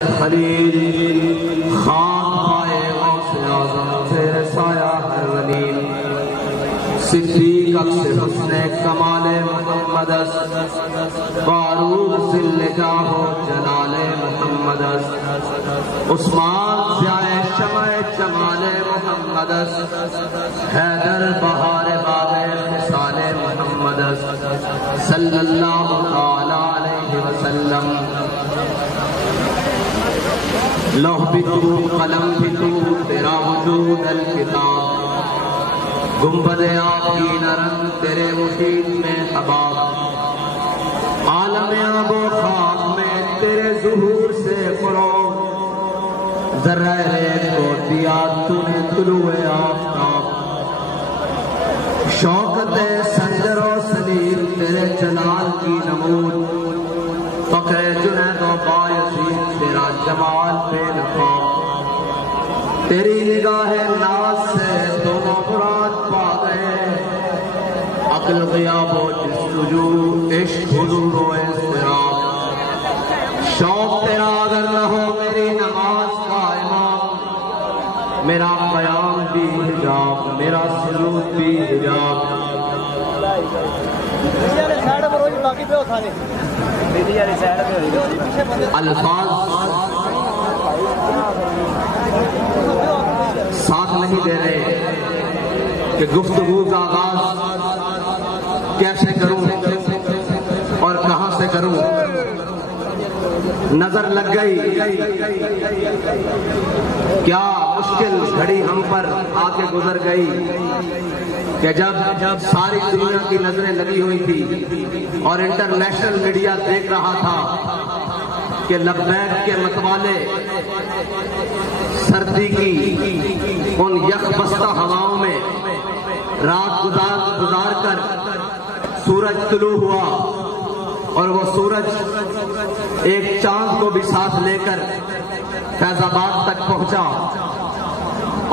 خلیل خان پائے غوث اعظم زیر سایہ ہر ولی صدیق اکس حسن کمال محمد فاروق ذل جاہ و جلال محمد عثمان ضیاء شمع جمال محمد حیدر بہار باغ خصال محمد صلی اللہ تعالی علیہ وسلم لوح بھی تو قلم بھی تو تیرا وجود الکتاب گنبد آپ کی نرم تیرے محیط میں حباب عالم آب و خاک میں تیرے ظہور سے فروغ ذرہ ریت کو دیا تو نے طلوع آفتاب شوکت سنجر و سلیم تیرے جلال کی نمود فقر جنید و بایزید تیرا جمال بے نقاب تیری نگاہ ناز سے دونوں مراد پا گئے عقل غیاب و جستجو عشق حضور و اضطراب شوق تیرا اگر نہ ہو میری نماز کا امام میرا قیام بھی حجاب میرا سجود بھی حجاب الفاظ ساتھ نہیں دے رہے کہ گفتگو کا آغاز کیسے کروں اور کہاں سے کروں نظر لگ گئی کیا مشکل گھڑی ہم پر آ کے گزر گئی کہ جب ساری دنیا کی نظریں لگی ہوئی تھی اور انٹرنیشنل میڈیا دیکھ رہا تھا کہ لبیک کے متوالے سردی کی ان یک بستہ ہواؤں میں رات گزار کر سورج طلوع ہوا اور وہ سورج ایک چاند کو بھی ساتھ لے کر فیض آباد تک پہنچا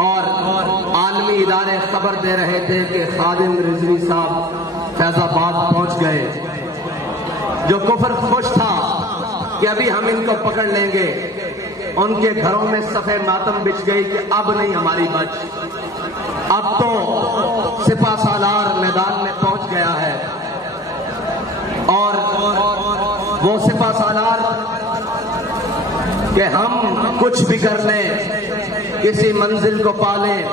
اور عالمی ادارے خبر دے رہے تھے کہ خادم رضوی صاحب فیض آباد پہنچ گئے جو کفر خوش تھا کہ ابھی ہم ان کو پکڑ لیں گے ان کے گھروں میں صفحہ ماتم بچھ گئی کہ اب نہیں ہماری بچ اب تو سپہ سالار میدان میں پہنچ گیا ہے اور وہ سپہ سالار کہ ہم کچھ بھی کر لیں کسی منزل کو پالیں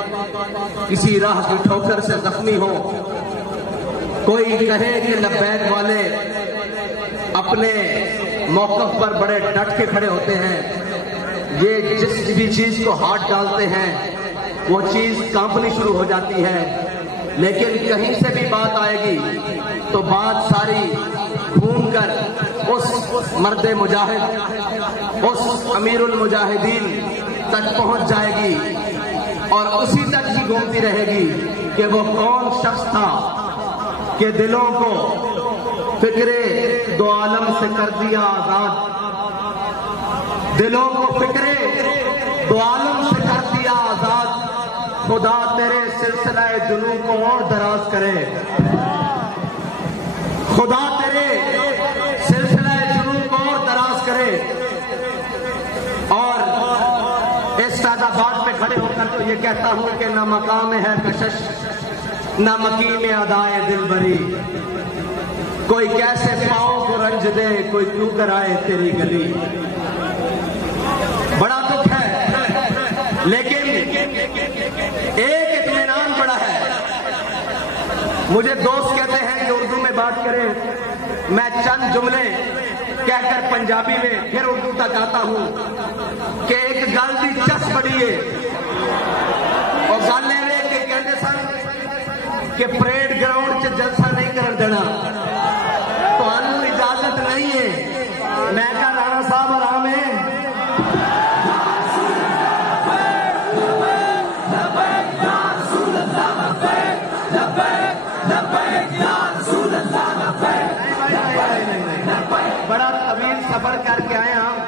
کسی راہ کی ٹھوکر سے زخمی ہو کوئی کہے کہ لبیک والے اپنے موقف پر بڑے ڈٹ کے کھڑے ہوتے ہیں یہ جس بھی چیز کو ہاتھ ڈالتے ہیں وہ چیز کانپنی شروع ہو جاتی ہے لیکن کہیں سے بھی بات آئے گی تو بات ساری گھوم کر اس مرد مجاہد اس امیر المجاہدین تک پہنچ جائے گی اور اسی تک ہی گھومتی رہے گی کہ وہ کون شخص تھا کہ دلوں کو فکرے دو عالم سے کر دیا آزاد دلوں کو فکرے دو عالم سے کر دیا آزاد خدا تیرے سلسلہ جنوں کو اور دراز کرے خدا تیرے سلسلہ جنوں کو اور دراز کرے اور اس سادہ بات پہ کھڑے ہو کر تو یہ کہتا ہوں کہ نہ مقام ہے کشش نہ مقیم ادائے دل بری کوئی کیسے پاؤں کو رنج دے کوئی کیوں کرائے تیری گلی بڑا دکھ ہے لیکن ایک اطمینان بڑا ہے مجھے دوست کہتے ہیں کہ اردو میں بات کریں میں چند جملے کہہ کر پنجابی میں پھر اردو تک آتا ہوں کہ ایک گل دی چس بڑی ہے اور گل یہ کہ کہتے سن کہ پریڈ گراؤنڈ سے جلسہ نہیں کر دینا تو انہوں اجازت نہیں ہے میں کہا رانا صاحب آرام ہے بڑا طویل سفر کر کے آئے ہم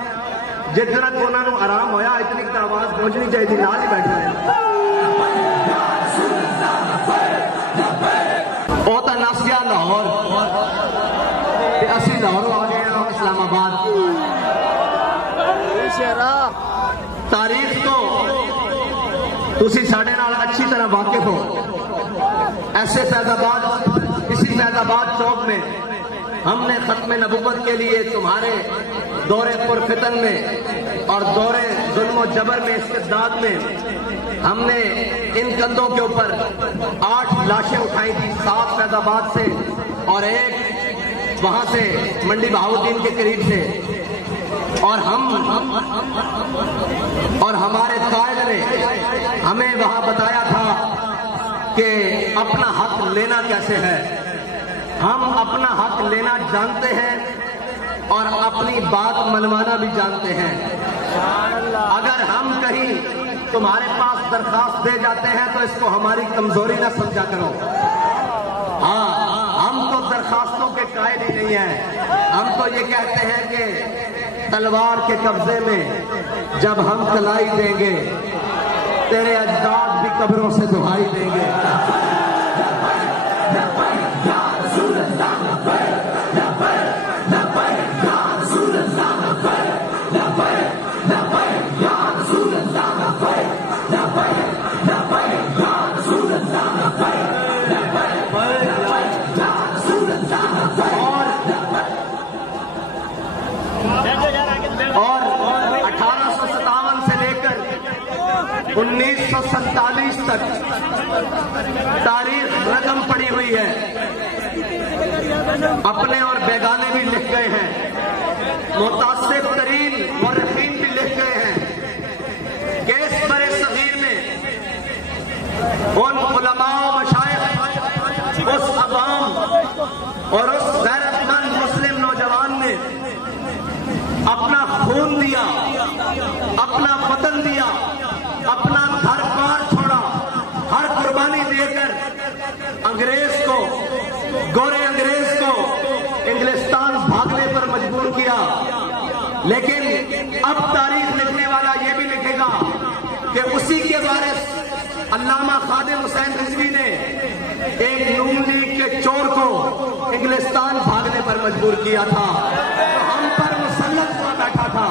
جتنا کو انہوں نے آرام ہویا اتنی کی آواز پہنچنی چاہیے تھی نال ہی بیٹھا ہے وہ تو نس گیا لاہور اسی لاہور آ گئے اسلام آباد تاریخ تو تسی ساڑھے نال اچھی طرح واقف ہو. ایسے فیض آباد، اسی فیض آباد چوک میں ہم نے ختم نبوت کے لیے تمہارے دور پرفتن میں اور دور ظلم و جبر میں، استبداد میں، ہم نے ان کندھوں کے اوپر 8 لاشیں اٹھائی تھی، 7 فیض آباد سے اور 1 وہاں سے منڈی بہاؤالدین کے قریب سے. اور ہمارے قائد نے ہمیں وہاں بتایا تھا کہ اپنا حق لینا کیسے ہے. ہم اپنا حق لینا جانتے ہیں اور اپنی بات منوانا بھی جانتے ہیں. اگر ہم کہیں تمہارے پاس درخواست دے جاتے ہیں تو اس کو ہماری کمزوری نہ سمجھا کرو. ہاں، ہم تو درخواستوں کے قائل ہی نہیں ہیں. ہم تو یہ کہتے ہیں کہ تلوار کے قبضے میں جب ہم کلائی دیں گے، تیرے اجداد بھی قبروں سے دہائی دیں گے. اور 1857 سے لے کر 1947 تک تاریخ رقم پڑی ہوئی ہے. اپنے اور بیگانے بھی لکھ گئے ہیں، متاثر ترین مورخین بھی لکھ گئے ہیں کہ اس برے صغیر میں ان علماء و مشائخ، اس عوام اور اس غیرت مند مسلم نوجوان نے اپنا خون دیا، اپنا وطن دیا، اپنا گھر بار چھوڑا، ہر قربانی دے کر انگریز کو، گورے انگریز کو انگلستان بھاگنے پر مجبور کیا. لیکن اب تاریخ لکھنے والا یہ بھی لکھے گا کہ اسی کے وارث علامہ خادم حسین رضوی نے ایک نون لیگ کے چور کو انگلستان بھاگنے پر مجبور کیا تھا، ہم پر مسلط ہوا بیٹھا تھا.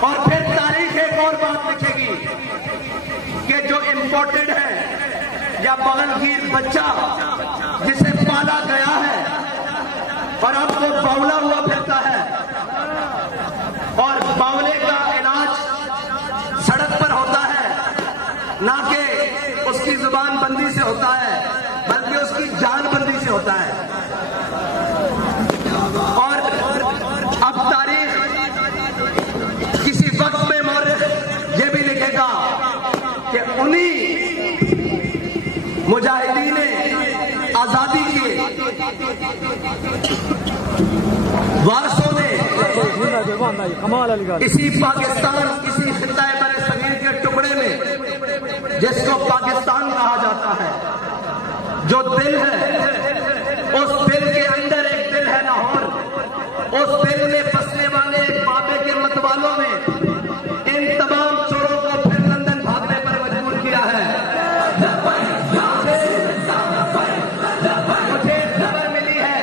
اور پھر تاریخ ایک اور بات لکھے گی کہ جو امپورٹڈ ہے یا بغلگیر بچہ جسے پالا گیا ہے اور اب وہ باولا ہوا پھرتا ہے، اور باولے کا علاج سڑک پر ہوتا ہے، نہ کہ اس کی زبان بندی سے ہوتا ہے بلکہ اس کی جان بندی سے ہوتا ہے. اور اب تاریخ کسی وقت میں مورخ یہ بھی لکھے گا کہ انہی مجاہدین آزادی کے وارثوں نے اسی پاکستان، اسی خطہ برِ صغیر کے ٹکڑے میں جس کو پاکستان کہا جاتا ہے، جو دل ہے، اس دل کے اندر ایک دل ہے لاہور. اس دل میں بسنے والے بابے کے متوالوں نے ان تمام چوروں کو پھر لندن بھاگنے پر مجبور کیا ہے. مجھے خبر ملی ہے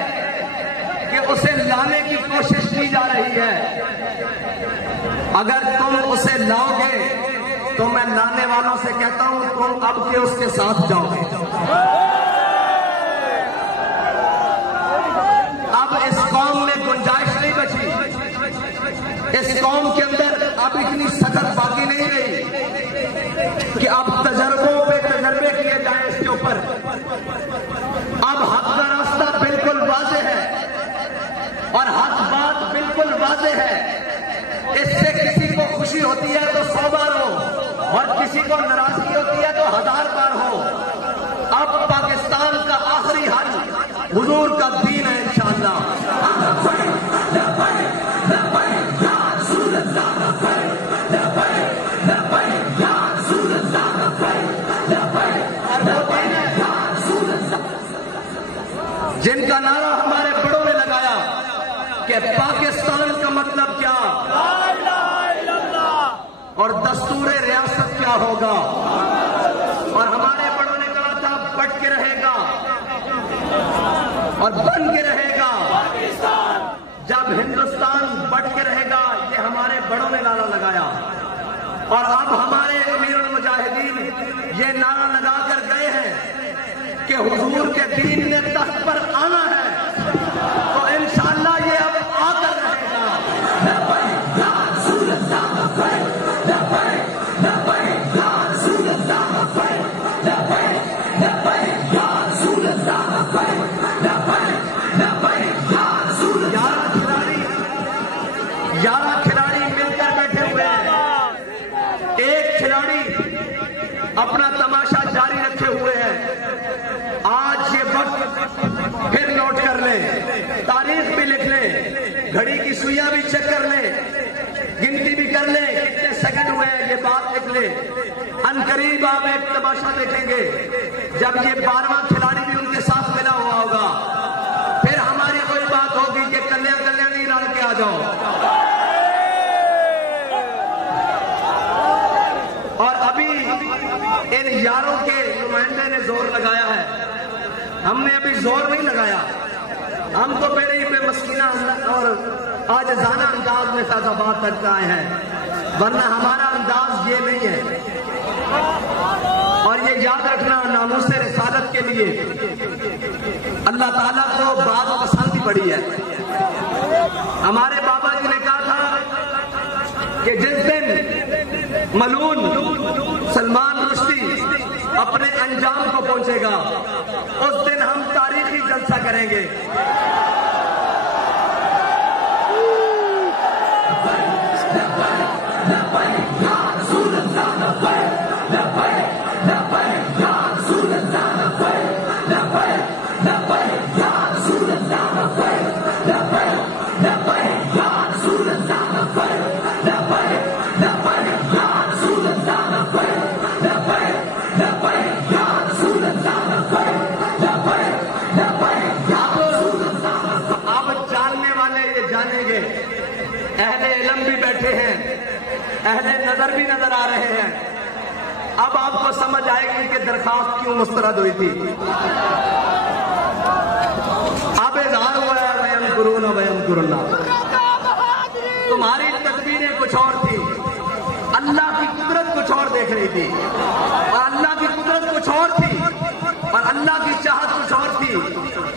کہ اسے لانے کی کوشش کی جا رہی ہے. اگر تم اسے لاؤ گے تو میں لانے والوں سے کہتا ہوں تم اب کے اس کے ساتھ جاؤ گے. اب اس قوم میں گنجائش نہیں بچی، اس قوم کے اندر اب اتنی سخت باقی نہیں رہی کہ اب تجربوں پہ تجربے کیے جائیں اس کے اوپر. اب حق کا راستہ بالکل واضح ہے اور حق بات بالکل واضح ہے. اس سے کسی کو خوشی ہوتی ہے تو 100 بار ہو اور کسی کو ناراضگی ہوتی ہے تو 1000 بار ہو. اب پاکستان کا آخری حل حضور کا دین ہے انشاءاللہ. جن کا نعرہ ہمارے بڑوں نے لگایا کہ پاکستان کا مطلب کیا اور دستور ریاست کیا ہوگا، اور ہمارے بڑوں نے کہا تھا بٹ کے رہے گا اور بن کے رہے گا. جب ہندوستان بٹ کے رہے گا، یہ ہمارے بڑوں نے نعرہ لگایا، اور اب ہمارے امیر المجاہدین یہ نعرہ لگا کر گئے ہیں کہ حضور کے دین نے تخت پر آنا ہے، تو انشاءاللہ یہ اب آ کر رہے گا۔ اپنا تماشا جاری رکھے ہوئے ہیں۔ آج یہ وقت پھر نوٹ کر لیں، تاریخ بھی لکھ لیں، گھڑی کی سوئیاں بھی چیک کر لیں، گنتی بھی کر لیں کتنے سیکنڈ ہوئے ہیں، یہ بات لکھ لیں۔ ان قریب آپ ایک تماشا دیکھیں گے جب یہ 12واں کھلاڑی بھی ان کے ساتھ ملا ہوا ہوگا، پھر ہماری کوئی بات ہوگی کہ کلیاں نہیں رل کے آ جاؤ۔ اور ابھی ان یاروں کے نمائندے نے زور لگایا ہے، ہم نے ابھی زور نہیں لگایا، ہم تو پہلے ہی بے مسکینہ اور عاجزانہ انداز میں فیض آباد تک آئے ہیں، ورنہ ہمارا انداز یہ نہیں ہے۔ اور یہ یاد رکھنا، ناموس رسالت کے لیے اللہ تعالیٰ کو بات پسند ہی بڑی ہے۔ ہمارے بابا جی نے کہا تھا کہ جس دن ملعون سلمان رشدی اپنے انجام کو پہنچے گا، اس دن ہم تاریخی جلسہ کریں گے۔ اہل علم بھی بیٹھے ہیں، اہل نظر بھی نظر آ رہے ہیں، اب آپ کو سمجھ آئے گی کہ درخواست کیوں مسترد ہوئی تھی۔ اب اظہار ہوا ہے وَيَمْكُرُونَ وَيَمْكُرُ اللَّهُ، تمہاری تدبیریں کچھ اور تھی، اللہ کی قدرت کچھ اور دیکھ رہی تھی، اور اللہ کی قدرت کچھ اور تھی، اور اللہ کی چاہت کچھ اور تھی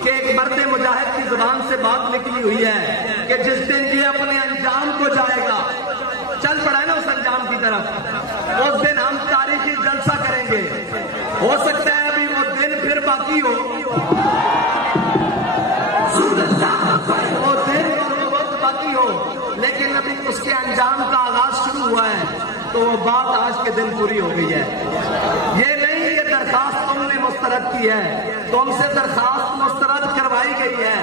کہ ایک مرد مجاہد کی زبان سے بات نکلی ہوئی ہے کہ جس دن یہ اپنے انجام کو جائے گا، چل پڑا ہے نا اس انجام کی طرف، اس دن ہم تاریخی جلسہ کریں گے۔ ہو سکتا ہے ابھی وہ دن پھر باقی ہو، وہ دن اور وہ وقت باقی ہو، لیکن ابھی اس کے انجام کا آغاز شروع ہوا ہے، تو وہ بات آج کے دن پوری ہو گئی ہے۔ یہ نہیں یہ درخواست تم نے مسترد کی ہے، تم سے درخواست مسترد کروائی گئی ہے،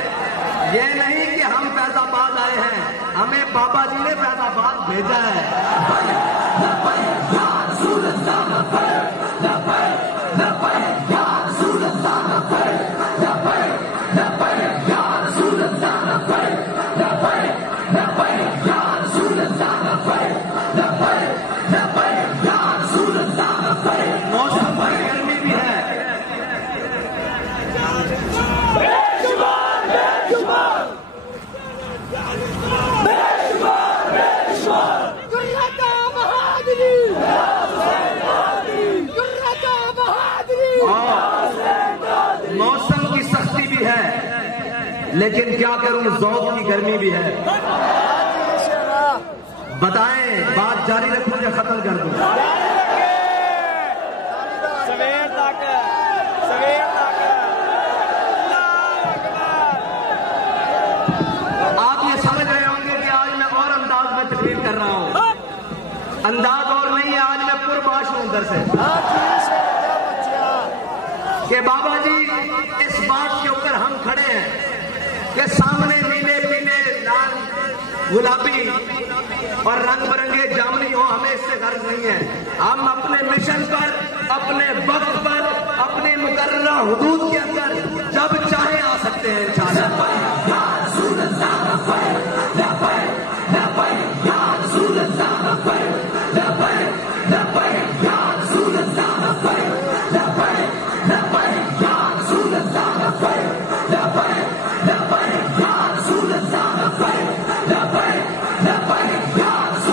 یہ نہیں کہ ہم فیض آباد آئے ہیں، ہمیں بابا جی نے فیض آباد بھیجا ہے۔ موسم کی سختی بھی ہے، لیکن کیا کروں ذوق کی گرمی بھی ہے۔ بتائیں بات جاری رکھوں یا ختم کر دوں؟ آپ یہ سمجھ رہے ہوں گے کہ آج میں اور انداز میں تقریر کر رہا ہوں، انداز اور نہیں ہے، آج میں پرباش ہوں اندر سے کہ بابا جی اس بات کے اوپر ہم کھڑے ہیں کہ سامنے نیلے پیلے لال گلابی اور رنگ برنگے جامنی ہو، ہمیں اس سے غرض نہیں ہے، ہم اپنے مشن پر، اپنے وقت پر، اپنے مقررہ حدود کے اندر جب چاہے آ سکتے ہیں انشاءاللہ۔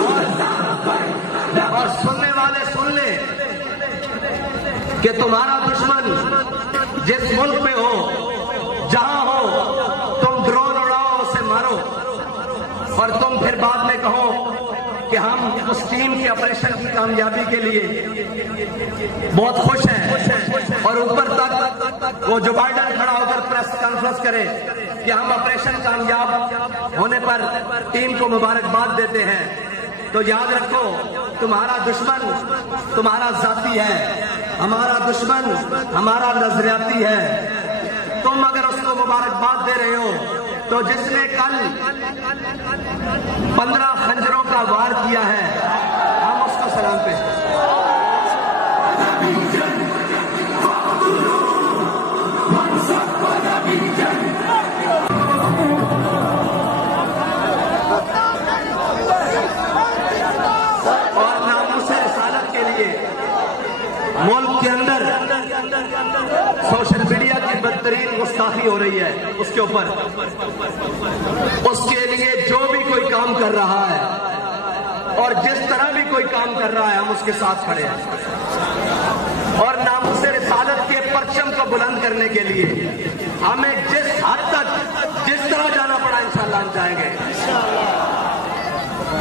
اور اور سننے والے سن لیں کہ تمہارا دشمن جس ملک میں ہو، جہاں ہو، تم ڈرون اڑاؤ، اسے مارو، اور تم پھر بعد میں کہو کہ ہم اس ٹیم کے آپریشن کی کامیابی کے لیے بہت خوش ہیں، اور اوپر تک وہ جو بائیڈن کھڑا ہو کر پریس کانفرنس کرے کہ ہم آپریشن کامیاب ہونے پر ٹیم کو مبارکباد دیتے ہیں، تو یاد رکھو تمہارا دشمن تمہارا ذاتی ہے، ہمارا دشمن ہمارا نظریاتی ہے۔ تم اگر اس کو مبارکباد دے رہے ہو تو جس نے کل 15 خنجروں کا وار کیا ہے، ہم اس کو سلام پیش کریں۔ اور ناموس رسالت کے لیے ملک کے اندر سوشل میڈیا کی بدترین گستاخی ہو رہی ہے، اس کے اوپر اس کے لیے جو بھی کوئی کام کر رہا ہے اور جس طرح بھی کوئی کام کر رہا ہے، ہم اس کے ساتھ کھڑے ہیں، اور ناموس رسالت کے پرچم کو بلند کرنے کے لیے ہمیں جس حد تک جس طرح جانا پڑا انشاءاللہ ہم جائیں گے۔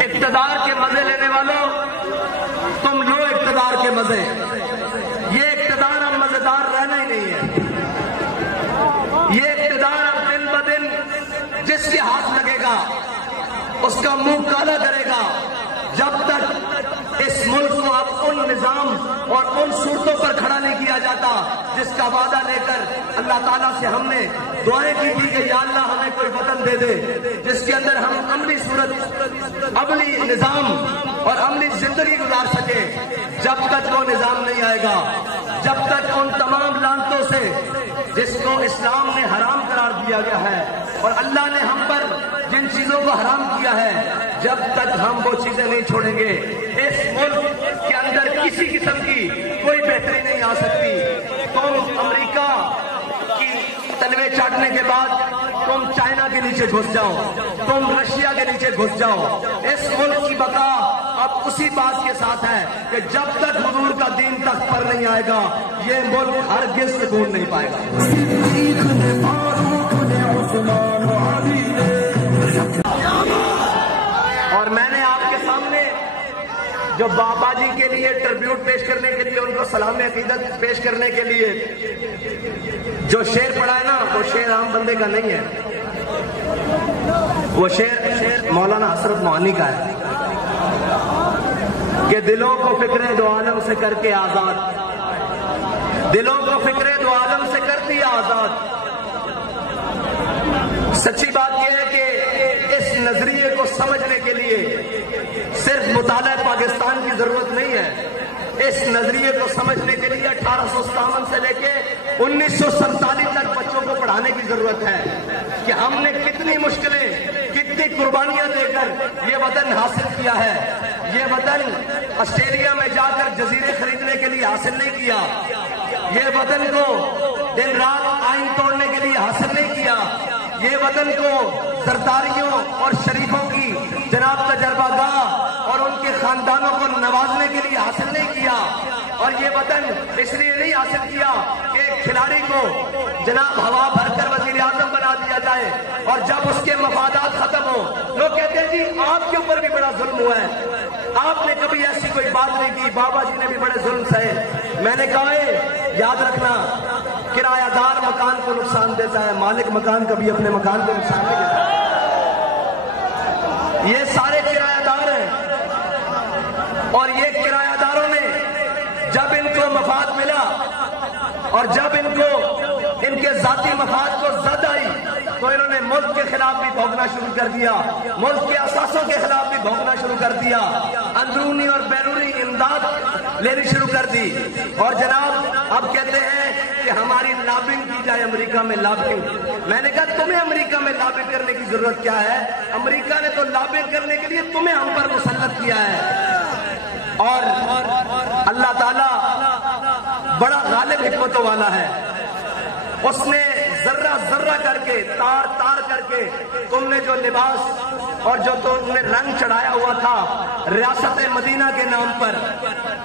اقتدار کے مزے لینے والوں، تم لو اقتدار کے مزے، یہ اقتدار اب مزیدار رہنا ہی نہیں ہے۔ یہ اقتدار اب دن بدن جس کے ہاتھ لگے گا اس کا منہ کالا کرے گا، جب تک اس ملک کو اب ان نظام اور ان صورتوں پر کھڑا نہیں کیا جاتا جس کا وعدہ لے کر اللہ تعالیٰ سے ہم نے دعائیں کی تھی کہ یا اللہ ہمیں کوئی وطن دے دے جس کے اندر ہم عملی صورت، عملی نظام اور عملی زندگی گزار سکے۔ جب تک وہ نظام نہیں آئے گا، جب تک ان تمام لعنتوں سے جس کو اسلام نے حرام قرار دیا گیا ہے اور اللہ نے ہم پر جن چیزوں کو حرام کیا ہے، جب تک ہم وہ چیزیں نہیں چھوڑیں گے، اس ملک کے اندر کسی قسم کی کوئی بہتری نہیں آ سکتی۔ تم امریکہ کی تلوے چاٹنے کے بعد تم چائنا کے نیچے گھس جاؤ، تم رشیا کے نیچے گھس جاؤ، اس ملک کی بقا اب اسی بات کے ساتھ ہے کہ جب تک حضور کا دین تخت پر نہیں آئے گا، یہ ملک ہرگز سکون نہیں پائے گا۔ اور میں نے آپ کے سامنے جو بابا جی کے لیے ٹربیوٹ پیش کرنے کے لیے، ان کو سلام عقیدت پیش کرنے کے لیے جو شعر پڑھا ہے نا، وہ شعر عام بندے کا نہیں ہے، وہ شعر مولانا حسرت موہانی کا ہے کہ دلوں کو فکر دو عالم سے کر کے آزاد، دلوں کو فکر دو عالم سے کر دیا آزاد۔ سچی بات یہ ہے کہ اس نظریے کو سمجھنے کے لیے صرف مطالعہ پاکستان کی ضرورت نہیں ہے، اس نظریے کو سمجھنے کے لیے 1857 سے لے کے 1947 تک بچوں کو پڑھانے کی ضرورت ہے کہ ہم نے کتنی مشکلیں، کتنی قربانیاں دے کر یہ وطن حاصل کیا ہے۔ یہ وطن آسٹریلیا میں جا کر جزیرے خریدنے کے لیے حاصل نہیں کیا، یہ وطن کو دن رات آئین توڑنے کے لیے حاصل نہیں کیا، یہ وطن کو زرداریوں اور شریفوں کی جناب تجربہ گاہ اور ان کے خاندانوں کو نوازنے کے لیے حاصل نہیں کیا، اور یہ وطن اس لیے نہیں حاصل کیا کہ ایک کھلاڑی کو جناب ہوا بھر کر وزیر اعظم بنا دیا جائے اور جب اس کے مفادات ختم ہو لوگ کہتے ہیں جی آپ کے اوپر بھی بڑا ظلم ہوا ہے، آپ نے کبھی ایسی کوئی بات نہیں کی، بابا جی نے بھی بڑے ظلم سہے۔ میں نے کہا ہے یاد رکھنا، کرایہ دار مکان کو نقصان دیتا ہے، مالک مکان کبھی اپنے مکان کو نقصان نہیں دیتا۔ یہ سارے کرایہ دار ہیں، اور یہ کرایہ داروں نے جب ان کو مفاد ملا اور جب ان کو ان کے ذاتی مفاد کو زد آئی تو انہوں نے ملک کے خلاف بھی بھونکنا شروع کر دیا، ملک کے اساسوں کے خلاف بھی بھونکنا شروع کر دیا، اندرونی اور بیرونی امداد لینی شروع کر دی، اور جناب اب کہتے ہیں کہ ہماری لابنگ کی جائے امریکہ میں لابنگ۔ میں نے کہا تمہیں امریکہ میں لابنگ کرنے کی ضرورت کیا ہے؟ امریکہ نے تو لابنگ کرنے کے لیے تمہیں ہم پر مسلط کیا ہے، اور اللہ تعالیٰ بڑا غالب حکمتوں والا ہے، اس نے ذرہ ذرہ کر کے تار تار کر کے تم نے جو لباس اور جو تم نے رنگ چڑھایا ہوا تھا ریاست مدینہ کے نام پر،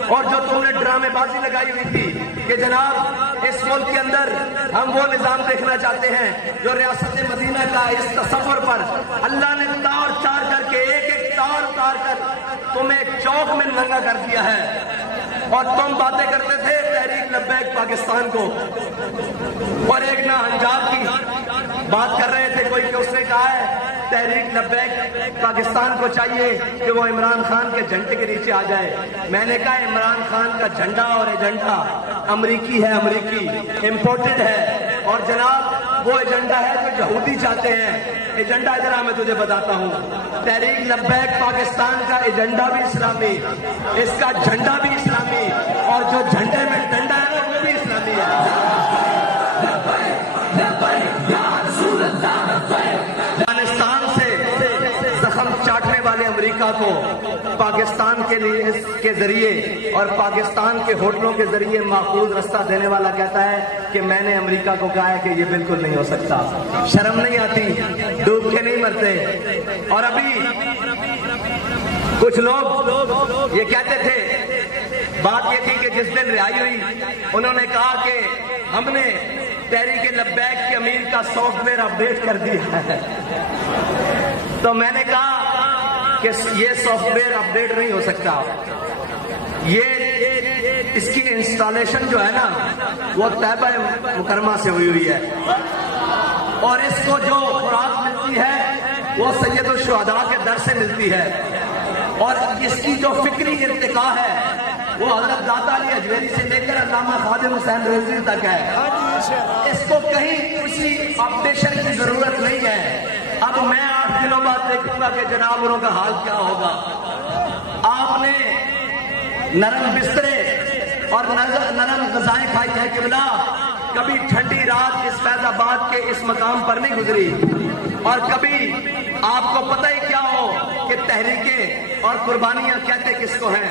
اور جو تم نے ڈرامے بازی لگائی ہوئی تھی کہ جناب اس ملک کے اندر ہم وہ نظام دیکھنا چاہتے ہیں جو ریاست مدینہ کا، اس تصور پر اللہ نے تار چار کر کے ایک ایک تار اتار کر تمہیں ایک چوک میں ننگا کر دیا ہے، اور تم باتیں کرتے تھے تحریک لبیک پاکستان کو، اور ایک نا انجاب کی بات کر رہے تھے کوئی کہ اس نے کہا ہے تحریک لبیک پاکستان کو چاہیے کہ وہ عمران خان کے جھنڈے کے نیچے آ جائے۔ میں نے کہا عمران خان کا جھنڈا اور ایجنڈا امریکی ہے، امریکی امپورٹڈ ہے، اور جناب وہ ایجنڈا ہے جو یہودی چاہتے ہیں۔ ایجنڈا ذرا میں تجھے بتاتا ہوں، تحریک لبیک پاکستان کا ایجنڈا بھی اسلامی، اس کا جھنڈا بھی اسلامی، اور جو جھنڈے میں ڈنڈا ہے وہ بھی اسلامی ہے۔ افغانستان سے زخم چاٹنے والے امریکہ کو پاکستان کے لیے اس کے ذریعے اور پاکستان کے ہوٹلوں کے ذریعے محفوظ رستہ دینے والا کہتا ہے کہ میں نے امریکہ کو کہا ہے کہ یہ بالکل نہیں ہو سکتا۔ شرم نہیں آتی؟ ڈوب کے نہیں مرتے؟ اور ابھی کچھ لوگ یہ کہتے تھے، بات یہ تھی کہ جس دن رہائی ہوئی انہوں نے کہا کہ ہم نے تحریک لبیک کے امیر کا سافٹ ویئر اپڈیٹ کر دیا ہے، تو میں نے کہا کہ یہ سافٹ ویئر اپڈیٹ نہیں ہو سکتا، یہ اس کی انسٹالیشن جو ہے نا وہ طیبہ مکرمہ سے ہوئی ہے، اور اس کو جو خوراک ملتی ہے وہ سید الشہداء کے در سے ملتی ہے، اور اس کی جو فکری ارتقاء ہے وہ حضرت داتا علی اجمیری سے لے کر علامہ خادم حسین رضوی تک ہے۔ اس کو کہیں کسی اپڈیشن کی ضرورت نہیں ہے۔ اب میں 8 دنوں بعد دیکھوں گا کہ جنابوں کا حال کیا ہوگا۔ آپ نے نرم بسترے اور نرم غذائیں کھائی ہے قبلہ، کبھی ٹھنڈی رات اس فیض آباد کے اس مقام پر نہیں گزری، اور کبھی آپ کو پتہ ہی کیا ہو کہ تحریکیں اور قربانیاں کہتے کس کو ہیں۔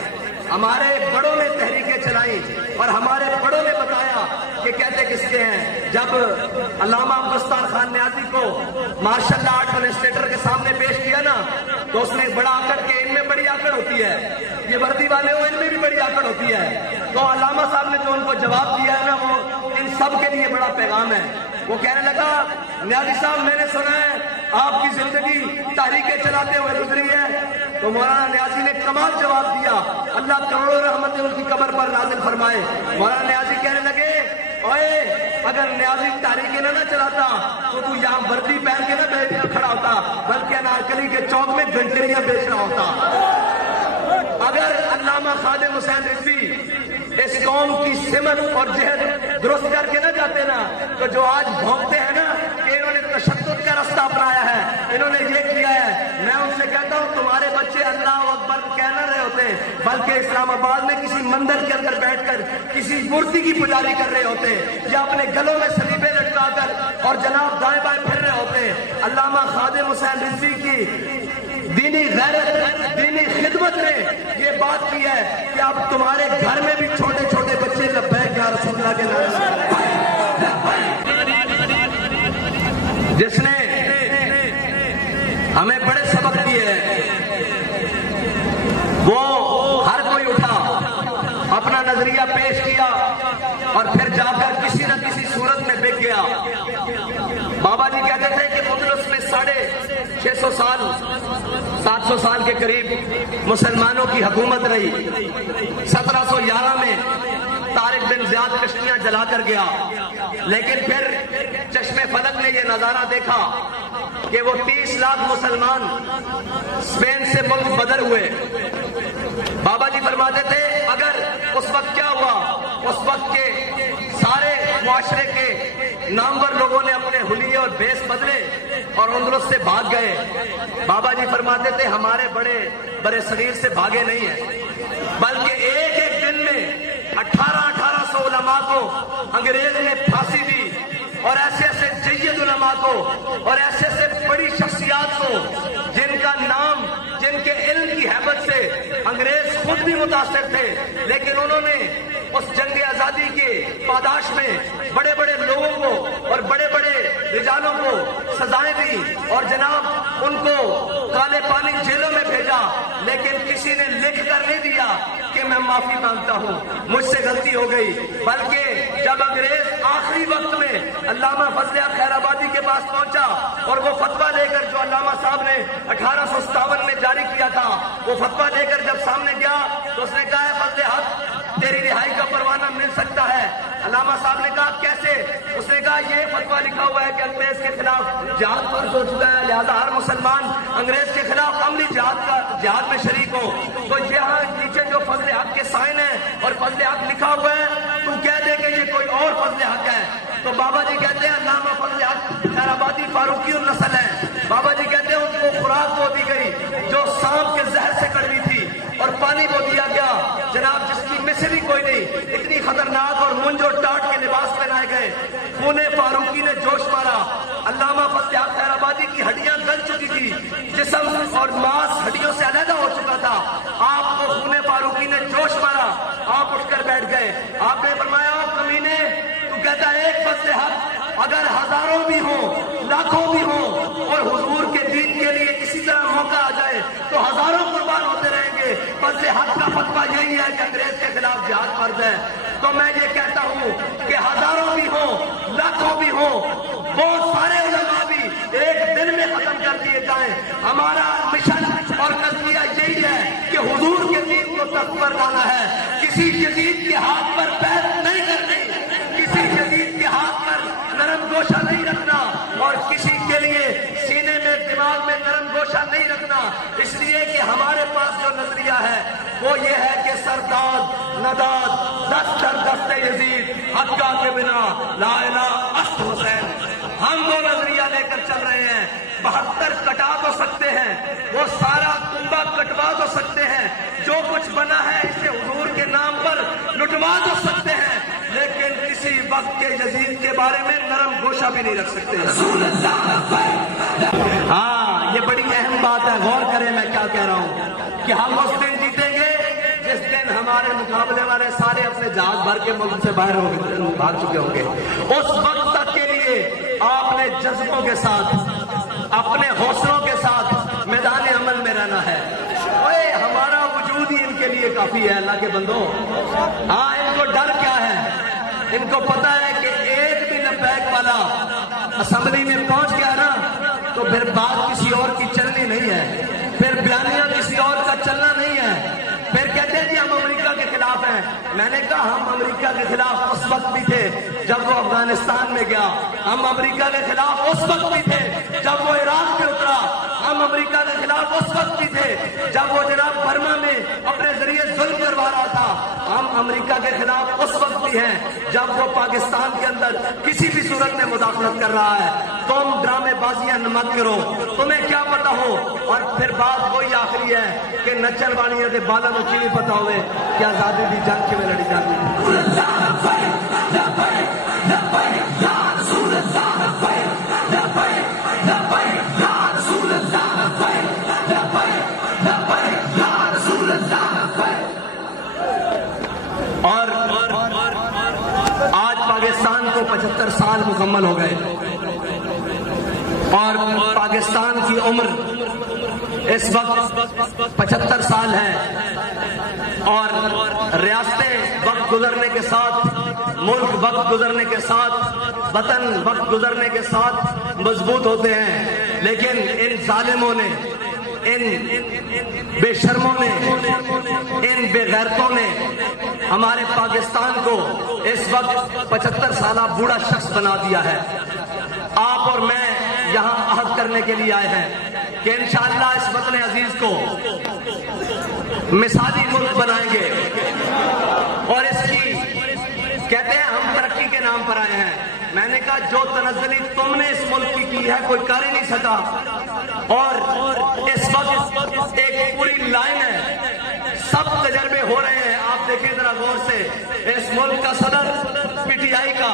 ہمارے بڑوں نے تحریکیں چلائیں اور ہمارے بڑوں نے بتایا کہ کہتے کس کے ہیں۔ جب علامہ عبدالستار خان نیازی کو مارشل لا آرٹ ایڈمنسٹریٹر کے سامنے پیش کیا نا، تو اس نے بڑا آکڑ کے ان میں بڑی آکڑ ہوتی ہے، یہ وردی والے ہو ان میں بھی بڑی آکڑ ہوتی ہے، تو علامہ صاحب نے جو ان کو جواب دیا ہے نا وہ ان سب کے لیے بڑا پیغام ہے۔ وہ کہنے لگا نیازی صاحب میں نے سنا ہے آپ کی زندگی تحریکیں چلاتے ہوئے گزری ہے، تو مولانا نیازی نے کمال جواب دیا، اللہ کروڑوں رحمتیں ان کی قبر پر نازل فرمائے۔ مولانا نیازی کہنے لگے اوئے اگر نیازی تحریکیں نہ چلاتا تو تو یہاں وردی پہن کے نہ کھڑا ہوتا، بلکہ انارکلی کے چوک میں گھنٹریاں بیچ رہا ہوتا۔ اگر علامہ خادم حسین رضوی اس قوم کی سمت اور جہد درست کر کے نہ جاتے نا، تو جو آج بھونکتے ہیں نا کہ انہوں نے تشدد کا رستہ اپنایا ہے، انہوں نے یہ کیا ہے، میں ان سے کہتا ہوں تمہارے بچے اللہ اکبر کہہ نہ رہے ہوتے، بلکہ اسلام آباد میں کسی مندر کے اندر بیٹھ کر کسی مورتی کی پجاری کر رہے ہوتے، یا اپنے گلوں میں سلیبے لٹکا کر اور جناب دائیں بائیں پھر رہے ہوتے۔ علامہ خادم حسین رضوی کی دینی غیرت، دینی خدمت نے یہ بات کی ہے کہ اب تمہارے گھر میں بھی چھوٹے چھوٹے بچے لبیک یا رسول اللہ کے نام، جس نے ہمیں بڑے سبق دیے ہیں، وہ ہر کوئی اٹھا اپنا نظریہ پیش کیا اور پھر جا کر کسی نہ کسی صورت میں بک گیا۔ بابا جی کہتے تھے کہ اندلس میں 650 سال 700 سال کے قریب مسلمانوں کی حکومت رہی۔ 1711 میں طارق بن زیاد کشتیاں جلا کر گیا، لیکن پھر چشم فلک نے یہ نظارہ دیکھا کہ وہ 30 لاکھ مسلمان اسپین سے ملک بدر ہوئے۔ بابا جی فرماتے تھے اگر اس وقت کیا ہوا، اس وقت کے سارے معاشرے کے نامور لوگوں نے اپنے حلیے اور بیس بدلے اور اندلس سے بھاگ گئے۔ بابا جی فرماتے تھے ہمارے بڑے صغیر سے بھاگے نہیں ہیں، بلکہ ایک ایک دن میں 1800 علماء کو انگریز نے پھانسی دی، اور ایسے ایسے جید علماء کو اور ایسے ایسے بڑی شخصیات کو جن کا نام، جن کے علم کی ہیبت سے انگریز خود بھی متاثر تھے، لیکن انہوں نے اس جنگ آزادی کے پاداش میں بڑے بڑے لوگوں کو اور بڑے بڑے رجالوں کو سزائیں دی اور جناب ان کو کالے پانی جیلوں میں بھیجا، لیکن کسی نے لکھ کر نہیں دیا کہ میں معافی مانگتا ہوں، مجھ سے غلطی ہو گئی، بلکہ جب انگریز آخری وقت میں علامہ فضل حق خیر آبادی کے پاس پہنچا اور وہ فتویٰ لے کر جو علامہ صاحب نے 1857 میں جاری کیا تھا، وہ فتویٰ لے کر جب سامنے گیا تو اس نے کہا ہے فضل حق تیری رہائی کا پروانہ مل سکتا ہے۔ علامہ صاحب نے کہا کیسے؟ اس نے کہا یہ فتویٰ لکھا ہوا ہے کہ انگریز کے خلاف جہاد فرض ہو چکا ہے، لہذا ہر مسلمان انگریز کے خلاف عملی جہاد میں شریک ہو۔ تو یہاں نیچے جو فضل حق کے سائن ہیں اور فضل حق لکھا ہوا ہے، تو کہہ دے کہ یہ کوئی اور فضل حق ہے۔ تو بابا جی کہتے ہیں علامہ فضل حق خیر آبادی فاروقی النسل ہے۔ بابا جی کہتے ہیں ان کو خوراک وہ دی گئی جو سانپ کے زہر سے کڑوی تھی، اور پانی وہ دیا گیا جناب جس کی مثل ہی کوئی نہیں، اتنی خطرناک اور منج اور ٹاٹ کے لباس پہنائے گئے۔ خون فاروقی نے جوش مارا، علامہ فضل حق خیر آبادی کی ہڈیاں گل چکی تھی، جسم اور ماس ہڈیوں سے علیحدہ ہو چکا تھا، آپ کو خون فاروقی نے جوش مارا، آپ اٹھ کر بیٹھ گئے، آپ نے فرمایا او کمینے، تو کہتا ہے ایک فضل حق اگر ہزاروں بھی ہوں لاکھوں بھی ہوں اور حضور کے دین کے لیے اسی طرح موقع آ جائے تو ہزاروں قربان ہوتے رہیں گے۔ فضل حق کا فتویٰ یہی ہے کہ انگریز کے خلاف جہاد فرض ہے۔ تو میں یہ کہتا ہوں کہ ہزاروں بھی ہوں لاکھوں بھی ہوں، بہت سارے علماء بھی ایک دن میں ختم کر دیے جائیں، ہمارا مشن اور نظریہ یہی ہے کہ حضور کے دین کو تخت پر لانا ہے، کسی یزید کے ہاتھ پر پیر نہیں کرنی، کسی یزید کے ہاتھ پر نرم گوشہ نہیں رکھنا، اور کسی کے لیے سینے میں دماغ میں نرم گوشہ نہیں رکھنا، اس لیے کہ ہمارے پاس جو نظریہ ہے وہ یہ ہے کہ سرداد نداد دست در دست یزید حقہ کے بنا لا الہ اشت حسین، ہم وہ نظریہ لے کر چل رہے ہیں۔ 72 کٹا تو سکتے ہیں، وہ سارا کنبہ کٹوا تو سکتے ہیں، جو کچھ بنا ہے اسے حضور کے نام پر لٹوا تو سکتے ہیں، لیکن کسی وقت کے یزید کے بارے میں نرم گوشہ بھی نہیں رکھ سکتے۔ ہاں یہ بڑی اہم بات ہے، غور کریں میں کیا کہہ رہا ہوں کہ ہم اس دن جیتیں گے جس دن ہمارے مقابلے والے سارے اپنے جہاز بھر کے ملک سے باہر بھاگ چکے ہوں گے۔ اس وقت تک کے لیے آپ نے جذبوں کے ساتھ اپنے حوصلوں کے ساتھ میدان عمل میں رہنا ہے۔ اوے ہمارا وجود ہی ان کے لیے کافی ہے اللہ کے بندوں۔ ہاں ان کو ڈر کیا ہے؟ ان کو پتا ہے کہ ایک بھی لبیک والا اسمبلی میں پہنچ گیا نا تو پھر بات کسی اور کی چلنی نہیں ہے، پھر بیانیہ کسی اور کا چلنا نہیں ہے، پھر کہتے ہیں جی ہم امریکہ کے خلاف ہیں۔ میں نے کہا ہم امریکہ کے خلاف اس وقت بھی تھے جب وہ افغانستان میں گیا، ہم امریکہ کے خلاف اس وقت بھی تھے جب وہ عراق میں اترا، ہم امریکہ کے خلاف اس وقت بھی تھے جب وہ جناب برما میں اپنے ذریعے ظلم کروا رہا تھا، ہم امریکہ کے خلاف اس وقت بھی ہیں جب وہ پاکستان کے اندر کسی بھی صورت میں مداخلت کر رہا ہے۔ تم ڈرامے بازیاں مت کرو، تمہیں کیا پتا ہو، اور پھر بات وہی آخری ہے کہ نچن والی دے بالا مچھی نہیں پتا ہوئے کہ آزادی دی جنگ کے میں لڑی جاتی اور آج پاکستان کو 75 سال مکمل ہو گئے اور پاکستان کی عمر اس وقت 75 سال ہے، اور ریاستیں وقت گزرنے کے ساتھ، ملک وقت گزرنے کے ساتھ، وطن وقت گزرنے کے ساتھ مضبوط ہوتے ہیں، لیکن ان ظالموں نے، ان بے شرموں نے، ان بے غیرتوں نے ہمارے پاکستان کو اس وقت 75 سالہ بوڑھا شخص بنا دیا ہے۔ آپ اور میں یہاں عہد کرنے کے لیے آئے ہیں کہ انشاءاللہ اس وطن عزیز کو مثالی ملک بنائیں گے، اور اس کی کہتے ہیں ہم ترقی کے نام پر آئے ہیں۔ میں نے کہا جو تنزلی تم نے اس ملک کی ہے کوئی کر ہی نہیں سکا، اور اس وقت ایک پوری لائن ہے، سب تجربے ہو رہے ہیں، آپ دیکھیں ذرا غور سے، اس ملک کا صدر پی ٹی آئی کا،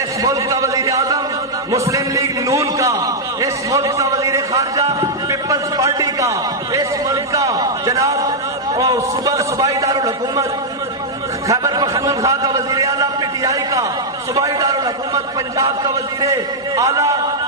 اس ملک کا وزیر اعظم مسلم لیگ نون کا، اس ملک کا وزیر خارجہ پیپلز پارٹی کا، اس ملک کا جناب صوبائی دارالحکومت خیبر پختونخوا کا وزیر اعلیٰ پی ٹی آئی کا، صوبائی دارالحکومت پنجاب کا وزیر اعلیٰ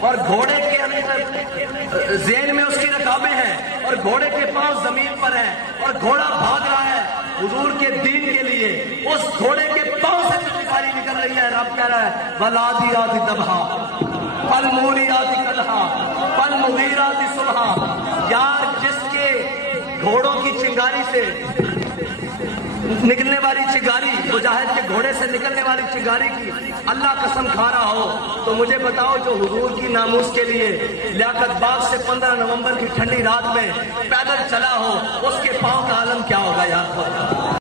اور گھوڑے کے اندر ذہن میں اس کی رکابیں ہیں اور گھوڑے کے پاؤں زمین پر ہیں اور گھوڑا بھاگ رہا ہے حضور کے دین کے لیے، اس گھوڑے کے پاؤں سے جو چنگاری نکل رہی ہے، رب کہہ رہا ہے وَالْعَادِيَاتِ ضَبْحًا فَالْمُورِيَاتِ قَدْحًا فَالْمُغِيرَاتِ صُبْحًا۔ یار جس کے گھوڑوں کی چنگاری سے نکلنے والی چنگاری، مجاہد کے گھوڑے سے نکلنے والی چنگاری کی اللہ قسم کھا رہا ہو، تو مجھے بتاؤ جو حضور کی ناموس کے لیے لیاقت باغ سے 15 نومبر کی ٹھنڈی رات میں پیدل چلا ہو، اس کے پاؤں کا عالم کیا ہوگا یار؟